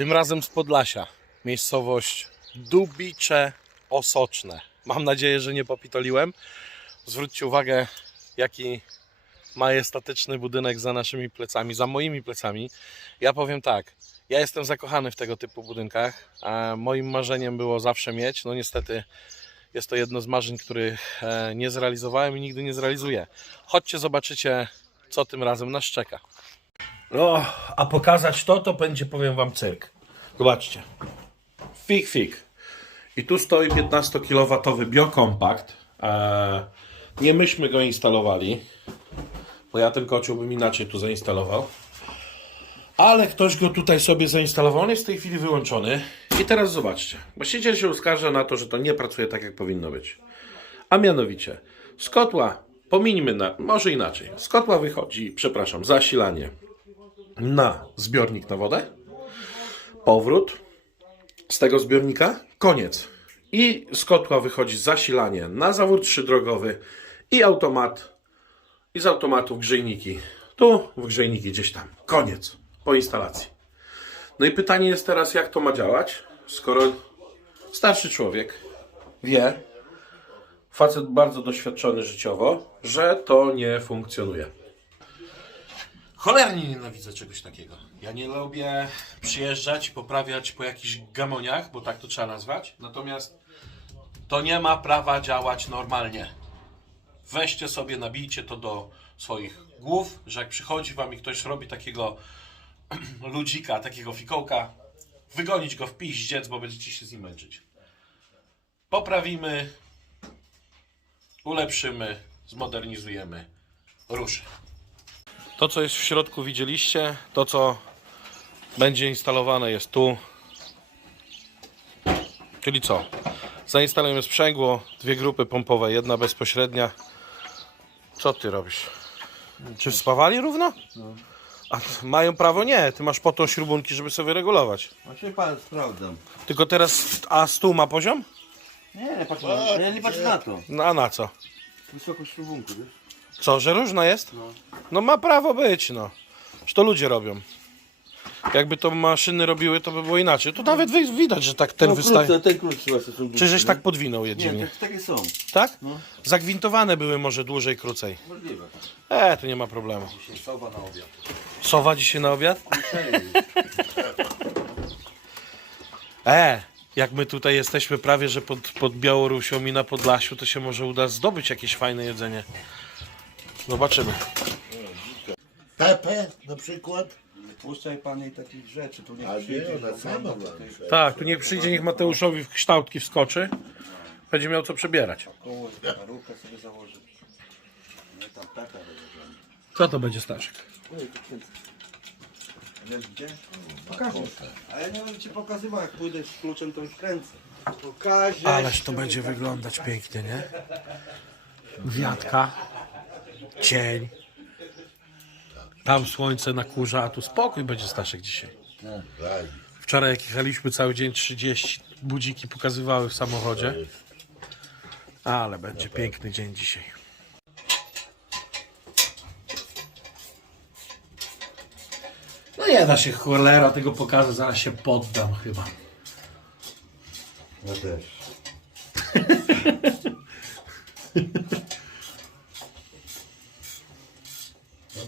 Tym razem z Podlasia. Miejscowość Dubicze Osoczne. Mam nadzieję, że nie popitoliłem. Zwróćcie uwagę, jaki majestatyczny budynek za naszymi plecami, za moimi plecami. Ja powiem tak, ja jestem zakochany w tego typu budynkach, moim marzeniem było zawsze mieć. No niestety jest to jedno z marzeń, których e, nie zrealizowałem i nigdy nie zrealizuję. Chodźcie, zobaczycie, co tym razem nas czeka. No, a pokazać to, to będzie, powiem wam, cyrk. Zobaczcie. Fig, fig. I tu stoi 15-kilowatowy biokompakt. Eee, nie myśmy go instalowali, bo ja ten kocioł bym inaczej tu zainstalował. Ale ktoś go tutaj sobie zainstalował. On jest w tej chwili wyłączony. I teraz zobaczcie. Właściciel się uskarża na to, że to nie pracuje tak, jak powinno być. A mianowicie, z kotła, pomińmy na, może inaczej. Z kotła wychodzi, przepraszam, zasilanie na zbiornik na wodę. Powrót z tego zbiornika, koniec. I z kotła wychodzi zasilanie na zawór trzydrogowy i automat. I z automatu grzejniki. Tu w grzejniki gdzieś tam. Koniec. Po instalacji. No i pytanie jest teraz, jak to ma działać, skoro starszy człowiek wie, facet bardzo doświadczony życiowo, że to nie funkcjonuje. Cholernie nienawidzę czegoś takiego. Ja nie lubię przyjeżdżać, poprawiać po jakichś gamoniach, bo tak to trzeba nazwać. Natomiast to nie ma prawa działać normalnie. Weźcie sobie, nabijcie to do swoich głów, że jak przychodzi wam i ktoś robi takiego ludzika, takiego fikołka, wygonić go w piździec, bo będziecie się z nim męczyć. Poprawimy, ulepszymy, zmodernizujemy, ruszy. To, co jest w środku, widzieliście. To, co będzie instalowane, jest tu. Czyli co? Zainstalujemy sprzęgło, dwie grupy pompowe, jedna bezpośrednia. Co ty robisz? Czy spawali równo? A mają prawo? Nie. Ty masz po to śrubunki, żeby sobie regulować. Właśnie pan sprawdzam. Tylko teraz, a stół ma poziom? Nie, nie patrz na Ja nie patrzę na to. No a na co? Wysokość śrubunku, wiesz? Co, że różna jest? No ma prawo być, no. Że to ludzie robią. Jakby to maszyny robiły, to by było inaczej. Tu nawet wy- widać, że tak ten no, wystaje. krótce, ten krótszy właśnie są Czy żeś dłuższe, tak podwinął Nie, dziwnie? tak, takie są. Tak? No. Zagwintowane były może dłużej, krócej. Możliwe. E, tu nie ma problemu. Sowa na obiad. Sowa dzisiaj na obiad? E, jak my tutaj jesteśmy prawie, że pod, pod Białorusią i na Podlasiu, to się może uda zdobyć jakieś fajne jedzenie. Zobaczymy. Pepe na przykład. Nie puszczaj pan jej takich rzeczy, tu nie A nie, przyjdzie. ona sama ma. Tak, tu niech przyjdzie, niech Mateuszowi w kształtki wskoczy. Będzie miał co przebierać. Koło, parukę sobie założy. Nie tam taka rozwiązana. Co to będzie Staszek? Wiesz gdzie? Pokażę. A ja nie będę ci pokazywał, jak pójdę z kluczem, to już kręcę. Pokażę. Ależ to będzie wyglądać pięknie, nie? Wiatka, cień. Tam słońce na kurza, a tu spokój będzie Staszek dzisiaj. Wczoraj jak jechaliśmy cały dzień 30 budziki pokazywały w samochodzie. Ale będzie piękny dzień dzisiaj. No nie da się cholera tego pokazać, zaraz się poddam chyba. Ja też.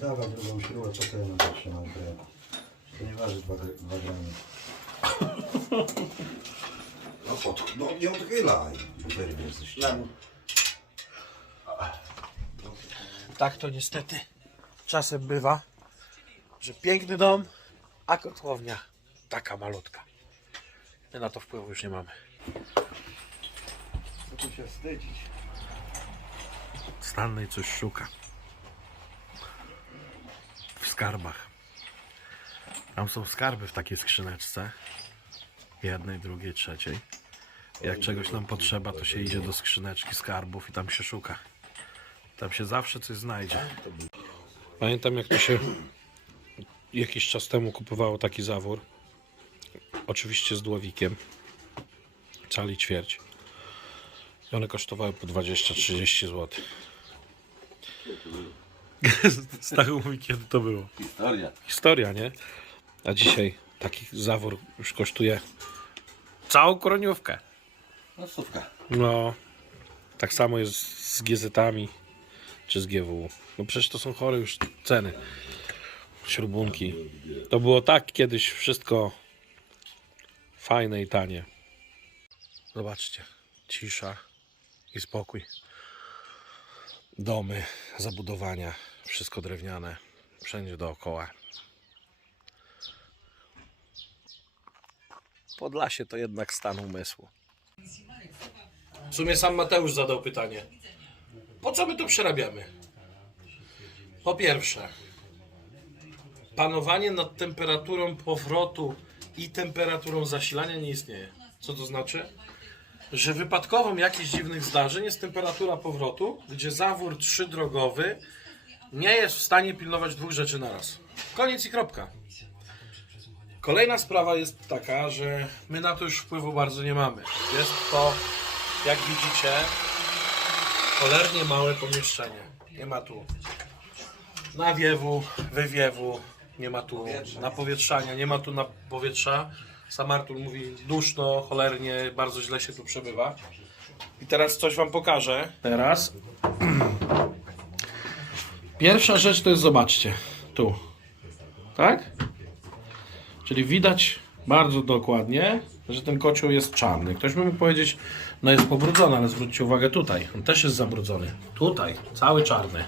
Dawaj drugą śrubę, co to ja na to trzymam grę. To nie waży 2 gramy. No pod, no nie odchylaj. Wyrwie ze ściany. Tak to niestety czasem bywa, że piękny dom, a kotłownia taka malutka. My na to wpływu już nie mamy. Co tu się wstydzić? Stanley coś szuka. Skarbach. Tam są skarby w takiej skrzyneczce. Jednej, drugiej, trzeciej. Jak czegoś nam potrzeba, to się idzie do skrzyneczki skarbów i tam się szuka. Tam się zawsze coś znajdzie. Pamiętam jak to się jakiś czas temu kupowało taki zawór. Oczywiście z dłowikiem. Cali ćwierć. I one kosztowały po 20-30 zł. Stachu mówi, kiedy to było. Historia. Historia, nie? A dzisiaj Taki zawór już kosztuje całą koroniówkę. No stówka. No, tak samo jest z GZ-ami czy z GW. No przecież to są chore już ceny. Śrubunki. To było tak kiedyś wszystko fajne i tanie. Zobaczcie, cisza i spokój. Domy, zabudowania, wszystko drewniane, wszędzie dookoła. Podlasie to jednak stan umysłu. W sumie sam Mateusz zadał pytanie. Po co my to przerabiamy? Po pierwsze, panowanie nad temperaturą powrotu i temperaturą zasilania nie istnieje. Co to znaczy? Że wypadkową jakichś dziwnych zdarzeń jest temperatura powrotu, gdzie zawór trzydrogowy nie jest w stanie pilnować dwóch rzeczy naraz. Koniec i kropka. Kolejna sprawa jest taka, że my na to już wpływu bardzo nie mamy. Jest to, jak widzicie, cholernie małe pomieszczenie. Nie ma tu nawiewu, wywiewu, nie ma tu napowietrzania, nie ma tu napowietrza. Sam Artur mówi duszno, cholernie, bardzo źle się tu przebywa. I teraz coś wam pokażę. Teraz. Pierwsza rzecz to jest, zobaczcie, tu. Tak? Czyli widać bardzo dokładnie, że ten kocioł jest czarny. Ktoś by mógł powiedzieć, no jest pobrudzony, ale zwróćcie uwagę tutaj. On też jest zabrudzony. Tutaj, cały czarny.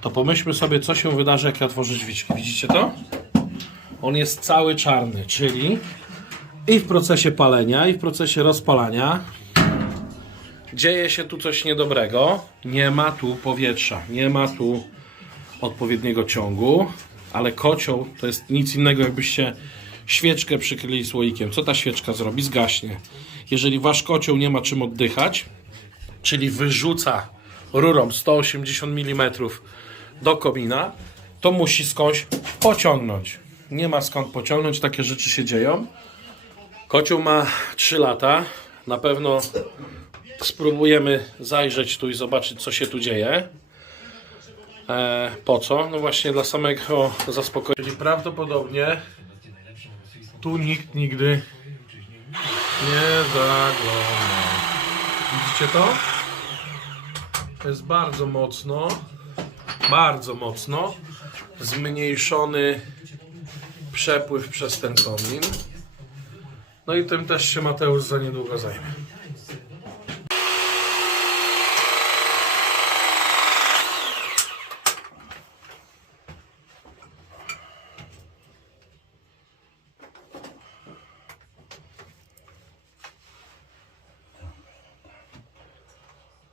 To pomyślmy sobie, co się wydarzy, jak ja otworzę drzwiczki. Widzicie to? On jest cały czarny, czyli i w procesie palenia, i w procesie rozpalania dzieje się tu coś niedobrego. Nie ma tu powietrza, nie ma tu odpowiedniego ciągu, ale kocioł to jest nic innego, jakbyście świeczkę przykryli słoikiem. Co ta świeczka zrobi? Zgaśnie. Jeżeli wasz kocioł nie ma czym oddychać, czyli wyrzuca rurą 180 mm do komina, to musi skądś pociągnąć. Nie ma skąd pociągnąć, takie rzeczy się dzieją. Kocioł ma 3 lata. Na pewno spróbujemy zajrzeć tu i zobaczyć, co się tu dzieje. E, po co? No właśnie dla samego zaspokojenia. Czyli prawdopodobnie tu nikt nigdy nie zagląda. Widzicie to? To jest bardzo mocno, bardzo mocno zmniejszony przepływ przez ten komin. No i tym też się Mateusz za niedługo zajmie.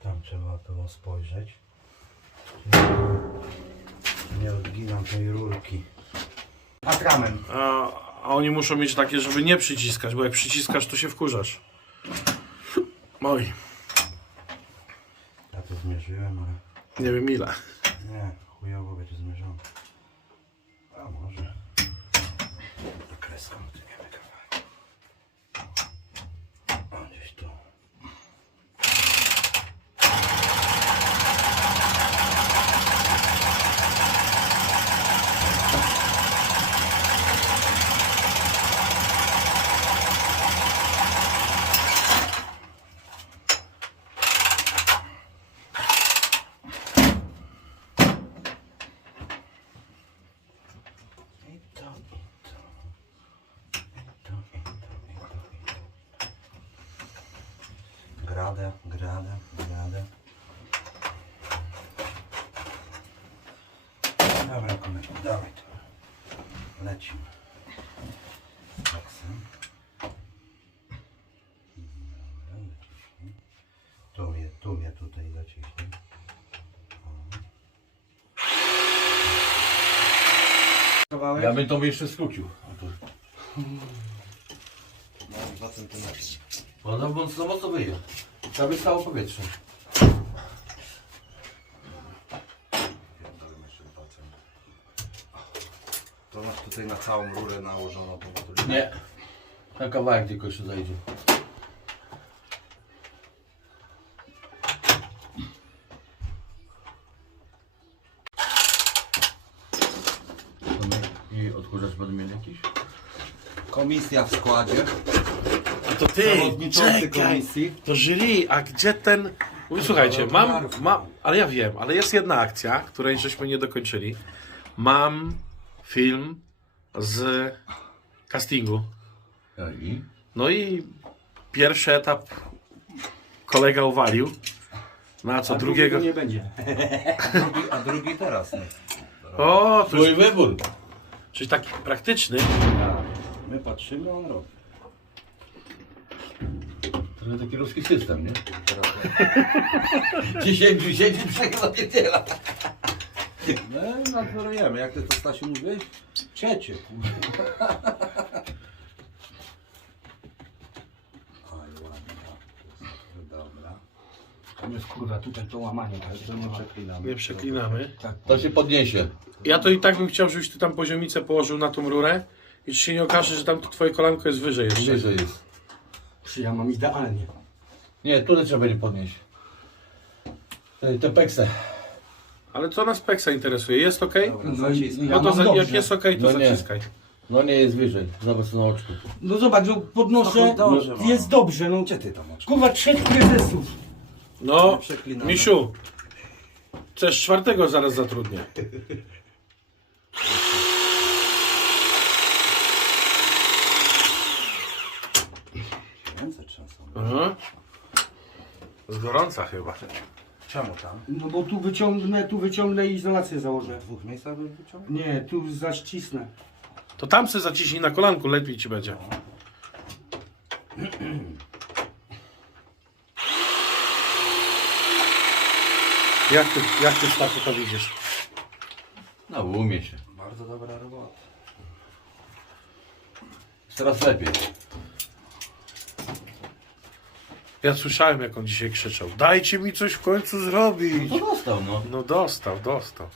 Tam trzeba było spojrzeć. Nie odginam tej rurki. Atrament. A, a oni muszą mieć takie, żeby nie przyciskać, bo jak przyciskasz, to się wkurzasz. Oj, Ja to zmierzyłem, ale nie wiem ile. nie, chujowo będzie zmierzony. A może kreską tniemy kawałek. O, gdzieś tu. I to, i to. I to, i to, i to, i to. Gradę, gradę, gradę. Dobra, kolego, dawaj to. Lecimy. Taksem. Dobra, zaciśnij. Tu mnie, tu mnie tutaj zaciśnij. Kawałek? Ja bym to jeszcze skrócił. No, 2 cm. Ona mocno mocno wyje. Trzeba by stało powietrze. To masz tutaj na całą rurę nałożoną. Nie. Na kawałek tylko jeszcze zajdzie. I odkurzacz będę mieli jakiś? Komisja w składzie. A to ty, Przewodniczący czekaj, komisji. to jury, a gdzie ten... Słuchajcie, mam, mam, ale ja wiem, ale jest jedna akcja, której żeśmy nie dokończyli. Mam film z castingu. I? No i pierwszy etap kolega uwalił. No a co, drugiego... nie będzie. Drugi, a drugi teraz. Nie. O, to Twój już, wybór. czyli taki praktyczny. My patrzymy, on robi. To jest taki ruski system, nie? Dziesięciu siedzi, trzech niedziela. No nadzorujemy. Jak ty to Stasiu mówiłeś? Trzecie. Oj, ładnie. Dobra. Tam jest kurwa tutaj to łamanie. Tak, to nie przeklinamy. Nie przeklinamy. To się podniesie. Ja to i tak bym chciał, żebyś ty tam poziomicę położył na tą rurę i czy się nie okaże, że tam to twoje kolanko jest wyżej jeszcze. Wyżej jest. Czy ja mam idealnie. Nie, tutaj trzeba będzie podnieść. Te, te peksy. Ale co nas Peksa interesuje? Jest ok? Dobra, No, i-. No ja to mam za, jak dobrze. jest ok, to No nie. zaciskaj. No nie jest wyżej. Zobacz na oczku. No zobacz, no podnoszę. Dobrze, no, mam. jest dobrze, no. Gdzie ty tam oczko? Kurwa, trzech prezesów. No, Przeklinamy. Misiu, też czwartego zaraz zatrudnię. Aha. Z gorąca chyba. Czemu tam? No bo tu wyciągnę, tu wyciągnę i izolację założę. W dwóch miejscach bym wyciągnął? Nie, tu zaścisnę. To tam se zaciśnij na kolanku, lepiej ci będzie. Jak ty, jak ty Stachu to widzisz? No, umie się. Bardzo dobra robota. Coraz lepiej. Ja słyszałem jak on dzisiaj krzyczał. Dajcie mi coś w końcu zrobić. No to dostał, no. No dostał, dostał.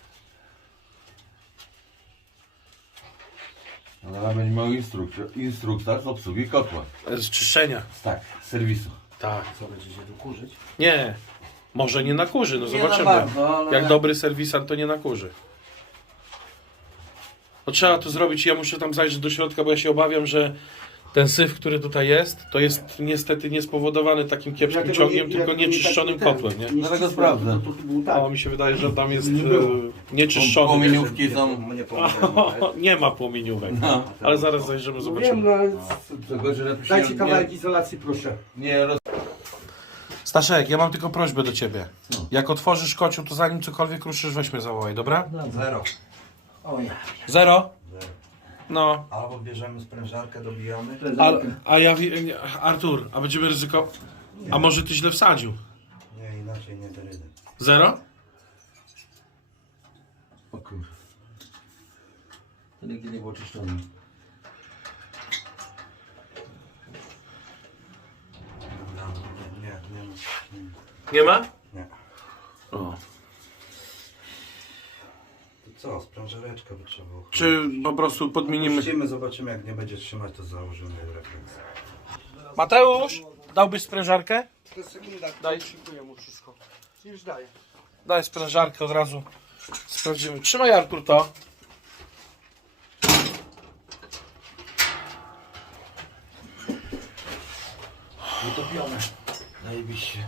No teraz będzie miał instruktor, instruktor z obsługi kotła. Z czyszczenia. Tak, z serwisu. Tak. Co, będziecie tu kurzyć? Nie. Może nie na kurzy, no Nie zobaczymy. bardzo, ale- Jak dobry serwisant to nie na kurzy. No trzeba to zrobić. Ja muszę tam zajrzeć do środka, bo ja się obawiam, że ten syf, który tutaj jest, to jest niestety niespowodowany takim kiepskim ciągiem, nie- tylko jak nieczyszczonym taki ten, kotłem, nie? nie Dlatego ścisnę, sprawdzę. To było tak. Mi się wydaje, że tam jest Nie było. e, nieczyszczony. Płomieniówki są. Mnie pomogą. nie ma płomieniówek. No. Ale zaraz zajrzymy, No zobaczymy. wiem, no ale Tylko, że lepiej się dajcie nie- kawałek izolacji, proszę. Nie, roz... Staszek, ja mam tylko prośbę do ciebie. No. Jak otworzysz kociu, to zanim cokolwiek ruszysz, weź mnie zawołaj, dobra? Zero. Zero? No. Albo bierzemy sprężarkę, dobijamy. A, a ja wie- nie, Artur, a będziemy ryzyko. A może ty źle wsadził? Nie, inaczej nie dyrydem. Zero? O kurwa. To nigdy nie było czyszczone. Nie, nie, nie. nie. Nie ma? Nie. O. Co, sprężareczkę by trzeba było. Czy po prostu podmienimy. Puścimy, zobaczymy jak nie będzie trzymać, to założymy refleks. Mateusz, dałbyś sprężarkę? To sekunda, Daj. szykuję mu wszystko. Już daję. Daj sprężarkę od razu. Sprawdzimy. Trzymaj Artur to. Utopione. Zajebiście.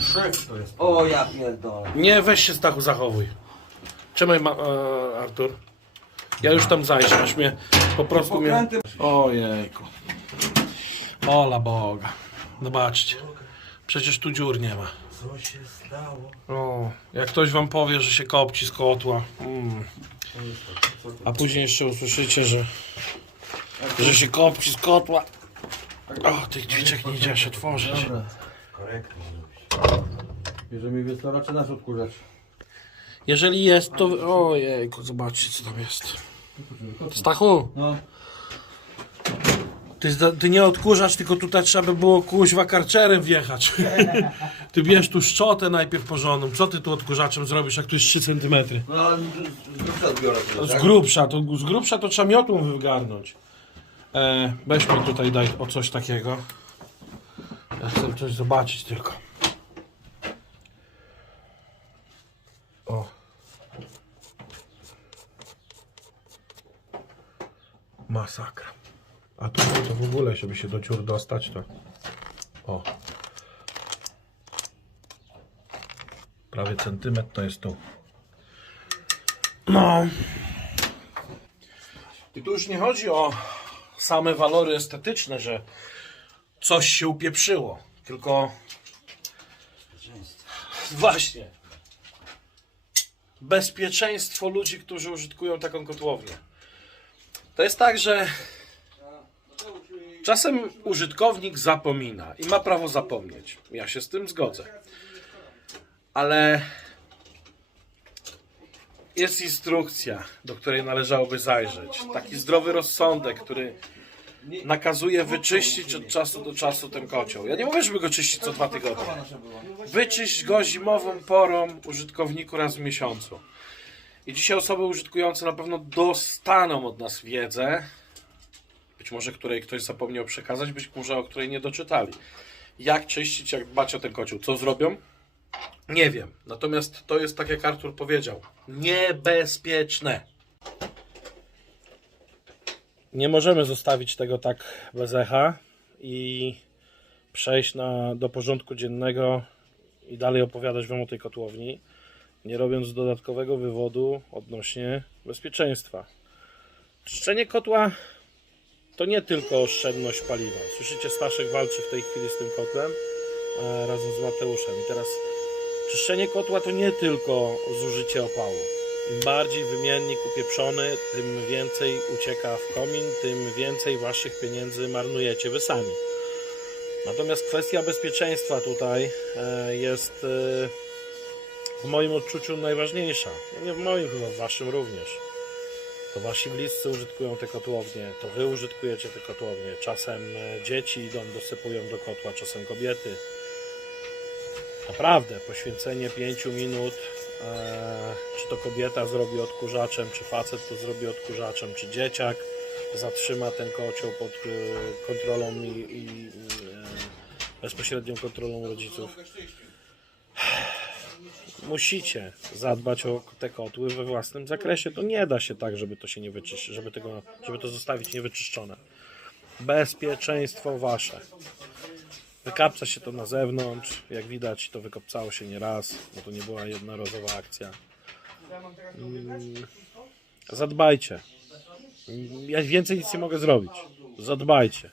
Trzy to jest. O ja pierdolę. Nie, weź się Stachu, zachowuj. Trzymaj ma, e, Artur. Ja już tam zajrzę, aż mnie po prostu mnie... Pokręty. Ojejku. Ola Boga. Zobaczcie. Przecież tu dziur nie ma. Co się stało? O, jak ktoś wam powie, że się kopci z kotła. Mm. A później jeszcze usłyszycie, że, że się kopci z kotła. O, tych drzwiczek nie idzie się otworzyć. Korektnie zrobić. Bierze mi wiestora czy nasz odkurzacz? Jeżeli jest, to... Ojejku, zobaczcie co tam jest. Stachu, No. ty, zda- ty nie odkurzasz, tylko tutaj trzeba by było kuźwa karczerem wjechać. Ty bierz tu szczotę najpierw porządną. Co ty tu odkurzaczem zrobisz, jak tu jest 3 cm? No, ale co odbiorę Z grubsza, to, z grubsza to trzeba miotłą wygarnąć. E, weź mi tutaj daj o coś takiego. Ja chcę coś zobaczyć tylko. Masakra. A tu to w ogóle, żeby się do dziur dostać, to... O. Prawie centymetr to jest tu. No. I tu już nie chodzi o same walory estetyczne, że coś się upieprzyło, tylko właśnie bezpieczeństwo ludzi, którzy użytkują taką kotłownię. To jest tak, że czasem użytkownik zapomina i ma prawo zapomnieć. Ja się z tym zgodzę. Ale jest instrukcja, do której należałoby zajrzeć. Taki zdrowy rozsądek, który nakazuje wyczyścić od czasu do czasu ten kocioł. Ja nie mówię, żeby go czyścić co dwa tygodnie. Wyczyść go zimową porą użytkowniku raz w miesiącu. I dzisiaj osoby użytkujące na pewno dostaną od nas wiedzę, być może której ktoś zapomniał przekazać, być może o której nie doczytali. Jak czyścić, jak dbać o ten kocioł. Co zrobią? Nie wiem. Natomiast to jest tak, jak Artur powiedział, niebezpieczne. Nie możemy zostawić tego tak bez echa i przejść na, do porządku dziennego i dalej opowiadać Wam o tej kotłowni, nie robiąc dodatkowego wywodu odnośnie bezpieczeństwa. Czyszczenie kotła to nie tylko oszczędność paliwa. Słyszycie, Staszek walczy w tej chwili z tym kotlem e, razem z Mateuszem. I teraz czyszczenie kotła to nie tylko zużycie opału. Im bardziej wymiennik upieprzony, tym więcej ucieka w komin, tym więcej waszych pieniędzy marnujecie wy sami. Natomiast kwestia bezpieczeństwa tutaj e, jest e, w moim odczuciu najważniejsza. Nie w moim, chyba w waszym również. To wasi bliscy użytkują te kotłownie, to wy użytkujecie te kotłownie. Czasem e, dzieci idą, dosypują do kotła, czasem kobiety. Naprawdę, poświęcenie 5 minut, e, czy to kobieta zrobi odkurzaczem, czy facet to zrobi odkurzaczem, czy dzieciak zatrzyma ten kocioł pod e, kontrolą i, i e, bezpośrednią kontrolą rodziców. Musicie zadbać o te kotły we własnym zakresie. To nie da się tak, żeby to się nie wyczyścić, żeby, tego, żeby to zostawić niewyczyszczone. Bezpieczeństwo wasze. Wykapca się to na zewnątrz. Jak widać, to wykopcało się nie raz, bo to nie była jednorazowa akcja. Mm, Zadbajcie. Ja więcej nic nie mogę zrobić. Zadbajcie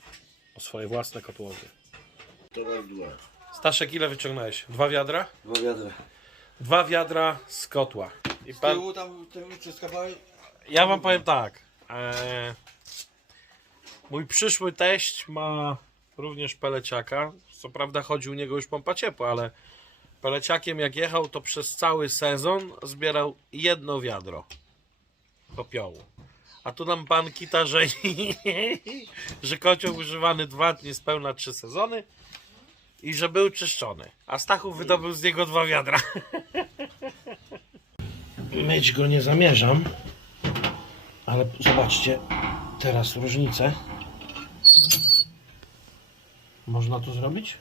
o swoje własne kotłowie. Staszek, ile wyciągnąłeś? Dwa wiadra? Dwa wiadra. Dwa wiadra z kotła. I Z pan, tyłu tam, tam przez kawałek. ja wam powiem tak. E, mój przyszły teść ma również peleciaka. Co prawda chodzi u niego już pompa ciepła, ale peleciakiem jak jechał, to przez cały sezon zbierał jedno wiadro popiołu. A tu nam pan kita żeni, że kocioł używany dwa, niespełna trzy sezony i że był czyszczony. A Stachu wydobył z niego dwa wiadra. Myć go nie zamierzam, ale zobaczcie teraz różnicę. Można to zrobić?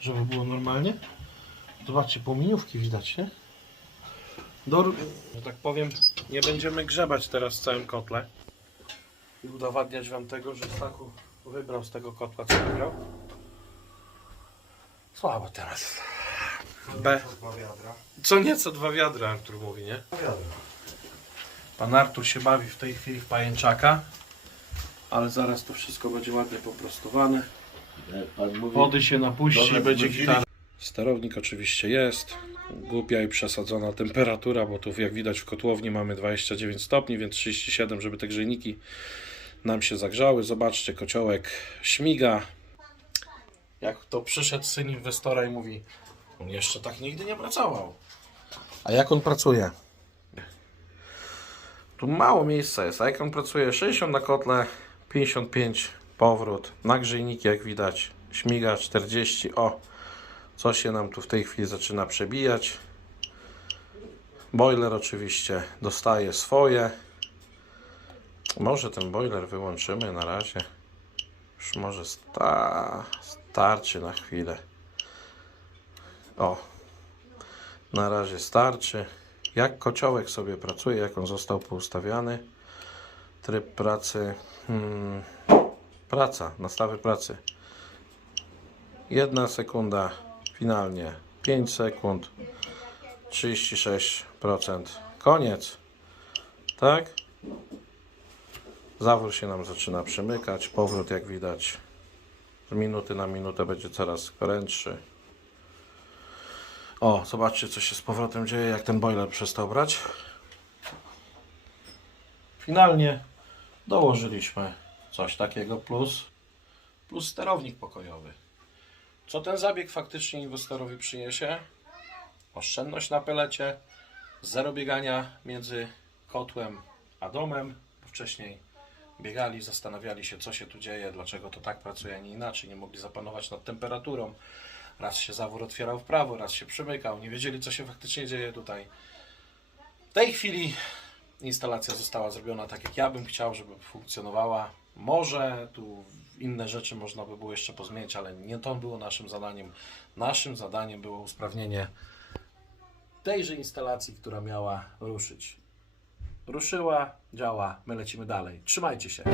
Żeby było normalnie? Zobaczcie, płomieniówki widać, nie? Do, że tak powiem, nie będziemy grzebać teraz w całym kotle i udowadniać wam tego, że Stachu wybrał z tego kotła, co wybrał. Słabo teraz. B. Dwa wiadra. Co nieco dwa wiadra, Artur mówi, nie? Dwa wiadra. Pan Artur się bawi w tej chwili w pajęczaka, ale zaraz to wszystko będzie ładnie poprostowane. Jak pan mówi, Wody się napuści Do i nas będzie gitara. Sterownik oczywiście jest. Głupia i przesadzona temperatura, bo tu jak widać w kotłowni mamy 29 stopni, więc 37, żeby te grzejniki nam się zagrzały. Zobaczcie, kociołek śmiga. Jak to przyszedł syn inwestora i mówi, on jeszcze tak nigdy nie pracował. A jak on pracuje? Tu mało miejsca jest, a jak on pracuje? 60 na kotle, 55 powrót, na grzejniki jak widać śmiga 40, o co się nam tu w tej chwili zaczyna przebijać. Boiler oczywiście dostaje swoje. Może ten boiler wyłączymy na razie. Już może sta starczy na chwilę. O, na razie starczy. Jak kociołek sobie pracuje, jak on został poustawiany. Tryb pracy. Hmm, praca, nastawy pracy. Jedna sekunda, finalnie 5 sekund, 36%. Koniec. Tak? Zawór się nam zaczyna przymykać. Powrót, jak widać, minuty na minutę będzie coraz gorętszy. O, zobaczcie, co się z powrotem dzieje, jak ten boiler przestał brać. Finalnie dołożyliśmy coś takiego plus, plus sterownik pokojowy. Co ten zabieg faktycznie inwestorowi przyniesie? Oszczędność na pelecie, zero biegania między kotłem a domem. Wcześniej biegali, zastanawiali się, co się tu dzieje, dlaczego to tak pracuje, a nie inaczej. Nie mogli zapanować nad temperaturą. Raz się zawór otwierał w prawo, raz się przymykał. Nie wiedzieli, co się faktycznie dzieje tutaj. W tej chwili instalacja została zrobiona tak, jak ja bym chciał, żeby funkcjonowała. Może tu inne rzeczy można by było jeszcze pozmieniać, ale nie to było naszym zadaniem. Naszym zadaniem było usprawnienie tejże instalacji, która miała ruszyć. Ruszyła, działa, my lecimy dalej. Trzymajcie się.